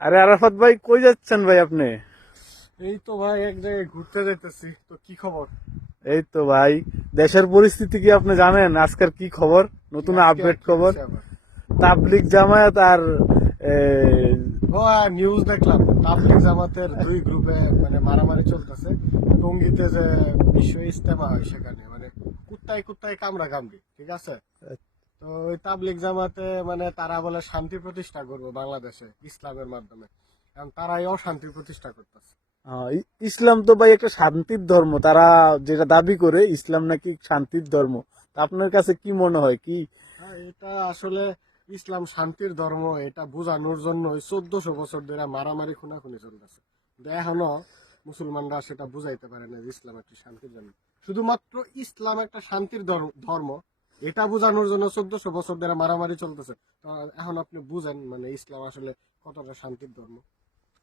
আরে আরাফাত ভাই, কই যাচ্ছেন ভাই আপনি? এই তো ভাই এক জায়গায় ঘুরতে যাইতেছি। তো কি খবর? এই তো ভাই, দেশের পরিস্থিতি কি আপনি জানেন? আজকের কি খবর, কি নতুন আজকে আপডেট কি খবর? হয়েছে আবার? তাবলিগ জামায়াত আর এ, ও নিউজ দেখলাম, তাবলিগ জামাতের দুই গ্রুপে মানে মারামারি চলতেছে। টঙ্গীতে যে বিশ্ব ইজতেমা হয় সেখানে মানে কুত্তায় কুত্তায় কামড়া কামড়ি, ঠিক আছে। তো ওই তাবলিগ জামাতে মানে তারা বলে শান্তি প্রতিষ্ঠা করবো বাংলাদেশে ইসলামের মাধ্যমে, কারণ তারাই অশান্তি প্রতিষ্ঠা করতেছে। ইসলাম তো ভাই একটা শান্তির ধর্ম, তারা যেটা দাবি করে ইসলাম নাকি শান্তির ধর্ম। তা আপনার কাছে কি মনে হয় কি? হ্যাঁ, এটা আসলে ইসলাম শান্তির ধর্ম এটা বোঝানোর জন্য 1400 বছর ধরে মারামারি খুনাখুনি চলতেছে, কিন্তু এখনো মুসলমানরা সেটা বুঝাইতে পারে না যে ইসলাম একটি শান্তির ধর্ম। শুধুমাত্র ইসলাম একটা শান্তির ধর্ম এটা বোঝানোর জন্য 1400 বছর ধরে মারামারি চলতেছে। তো এখন আপনি বুঝেন মানে ইসলাম আসলে কতটা শান্তির ধর্ম।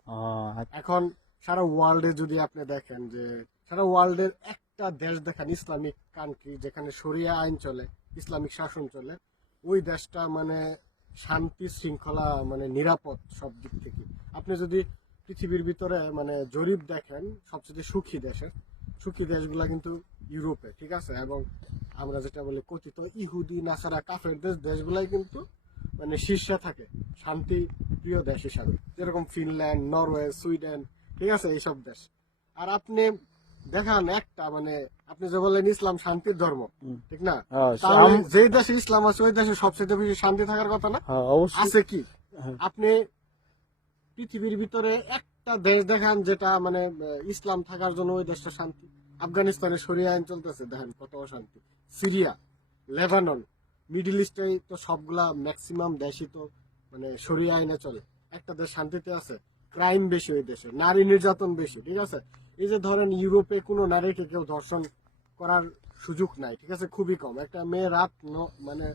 আহ, এখন সারা ওয়ার্ল্ডে যদি আপনি দেখেন যে সারা ওয়ার্ল্ডের একটা দেশ দেখেন ইসলামিক কান্ট্রি যেখানে শরিয়া আইন চলে, ইসলামিক শাসন চলে, ওই দেশটা মানে শান্তি শৃঙ্খলা মানে নিরাপদ সব দিক থেকে। আপনি যদি পৃথিবীর ভিতরে মানে জরিপ দেখেন সবচেয়ে সুখী দেশগুলা কিন্তু ইউরোপে, ঠিক আছে। এবং আমরা যেটা বলি কথিত ইহুদি নাসারা কাফের দেশগুলাই কিন্তু মানে শীর্ষে থাকে শান্তি প্রিয় দেশ হিসাবে, যেরকম ফিনল্যান্ড, নরওয়ে, সুইডেন, ঠিক আছে, এইসব দেশ। আর আপনি দেখান একটা মানে আপনি যে বললেন ইসলাম শান্তির ধর্ম, ঠিক না? তাহলে যে দেশে ইসলাম আছে ওই দেশে সবচেয়ে বেশি শান্তি থাকার কথা না? অবশ্যই। আছে কি? হ্যাঁ। আপনি পৃথিবীর ভিতরে একটা দেশ দেখান যেটা মানে ইসলাম থাকার জন্য ওই দেশটা শান্তি। আফগানিস্তানে শরিয়া আইন চলতেছে, দেখেন কত অশান্তি। সিরিয়া, লেবানন, মিডিল ইস্টে তো সবগুলা ম্যাক্সিমাম দেশই তো মানে শরিয়া আইনে চলে। একটা দেশ শান্তিতে আছে? ক্রাইম বেশি ওই দেশে, নারী নির্যাতন বেশি, ঠিক আছে। এই যে ধরেন ইউরোপে কোনো নারীকে কেউ ধর্ষণ করার সুযোগ নাই, ঠিক আছে, খুবই কম। একটা মেয়ে মানে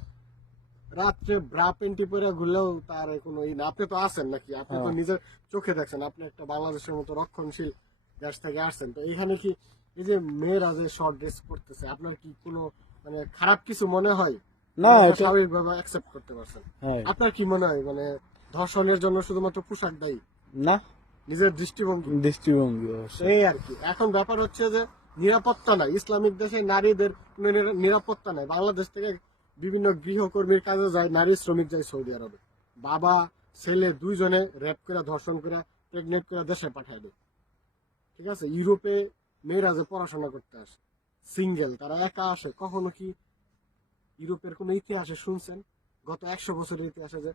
রাত্রে ব্রা পেন্টি পরে ঘুরলেও তার কোনো ই না। আপনি তো আছেন নাকি, আপনি তো নিজের চোখে দেখছেন, আপনি একটা বাংলাদেশের মতো রক্ষণশীল দেশ থেকে আসছেন। তো এখানে কি এই যে মেয়েরা যে শর্ট ড্রেস পরতেছে আপনার কি কোনো মানে খারাপ কিছু মনে হয়? না, স্বাভাবিকভাবে অ্যাকসেপ্ট করতে পারছেন? হ্যাঁ। আপনার কি মনে হয় মানে ধর্ষণের জন্য শুধুমাত্র পোশাক দায়ী? না, নিজের দৃষ্টিভঙ্গি দৃষ্টিভঙ্গি অবশ্যই। এই আর কি। এখন ব্যাপার হচ্ছে যে নিরাপত্তা নাই ইসলামিক দেশে, নারীদের কোনো নিরাপত্তা নাই। বাংলাদেশ থেকে বিভিন্ন গৃহকর্মীর কাজে যায় নারী শ্রমিক যায় সৌদি আরবে, বাবা ছেলে দুইজনে রেপ করে ধর্ষণ করে প্রেগনেন্ট করে দেশে পাঠায় দেয়, ঠিক আছে। ইউরোপে মেয়েরা যে পড়াশোনা করতে আসে সিঙ্গেল, তারা একা আসে। কখনো কি ইউরোপের কোনো ইতিহাসে শুনছেন গত 100 বছরের ইতিহাসে যে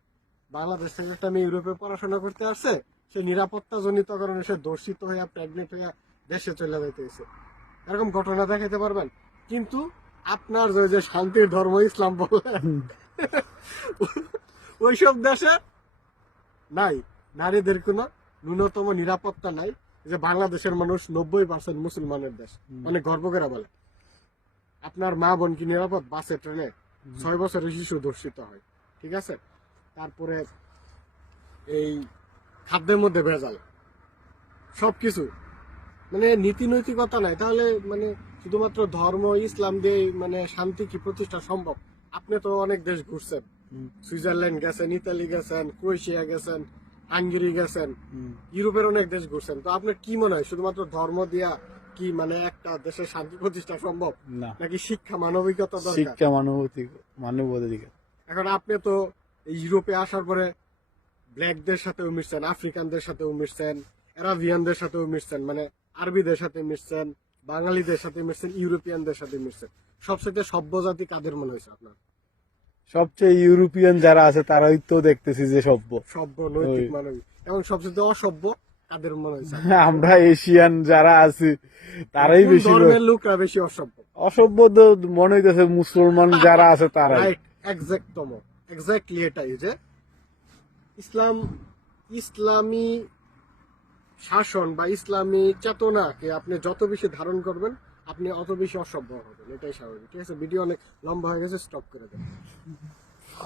বাংলাদেশ থেকে একটা মেয়ে ইউরোপে পড়াশোনা করতে আসছে, সে নিরাপত্তা জনিত কারণে সে দর্শিত হইয়া প্রেগনেন্ট হইয়া দেশে চলে যাইতেছে? এরকম ঘটনা দেখাইতে পারবেন? কিন্তু আপনার যে শান্তির ধর্ম ইসলাম বলে ওইসব দেশে নাই, নারীদের কোনো ন্যূনতম নিরাপত্তা নাই। যে বাংলাদেশের মানুষ 90% মুসলমানের দেশ, অনেক গর্ব করে বলে। আপনার মা বোন কি নিরাপদ? বাসে ট্রেনে 6 বছরের শিশু ধর্ষিত হয়, ঠিক আছে। তারপরে এই খাদ্যের মধ্যে ভেজাল, সবকিছু মানে নীতি নৈতিকতা নাই। তাহলে মানে শুধুমাত্র ধর্ম ইসলাম দিয়ে মানে শান্তি কি প্রতিষ্ঠা সম্ভব? আপনি তো অনেক দেশ ঘুরছেন, সুইজারল্যান্ড গেছেন, ইতালি গেছেন, ক্রোয়েশিয়া গেছেন, হাঙ্গেরি গেছেন, ইউরোপের অনেক দেশ ঘুরছেন। তো আপনার কি মনে হয় শুধুমাত্র ধর্ম দিয়া কি মানে একটা দেশের শান্তি প্রতিষ্ঠা সম্ভব? না, নাকি শিক্ষা মানবিকতা দরকার? শিক্ষা মানবাধিকার। এখন আপনি তো ইউরোপে আসার পরে ব্ল্যাকদের সাথেও মিশছেন, আফ্রিকানদের সাথেও মিশছেন, অ্যারাবিয়ানদের সাথেও মিশছেন, মানে আরবিদের সাথে মিশছেন, বাঙালিদের সাথে মিশছেন, ইউরোপিয়ানদের সাথে মিশছেন। সবচেয়ে সভ্য জাতি কাদের মনে হয়েছে আপনার? সবচেয়ে ইউরোপিয়ান যারা আছে তারাই তো দেখতেছি যে সভ্য। সভ্য, নৈতিক, মানবিক। এবং সবচেয়ে অসভ্য কাদের মনে হয়েছে? আমরা এশিয়ান যারা আছি তারাই কোন বেশি ধর্মের লোকরা বেশি অসভ্য? অসভ্য তো মনে হইতেছে মুসলমান যারা আছে তারাই। রাইট, এক্স্যাক্টলি এটাই যে ইসলামী শাসন বা ইসলামী চেতনাকে আপনি যত বেশি ধারণ করবেন আপনি অত বেশি অসভ্য হবেন, এটাই স্বাভাবিক, ঠিক আছে। ভিডিও অনেক লম্বা হয়ে গেছে, স্টপ করে দেন।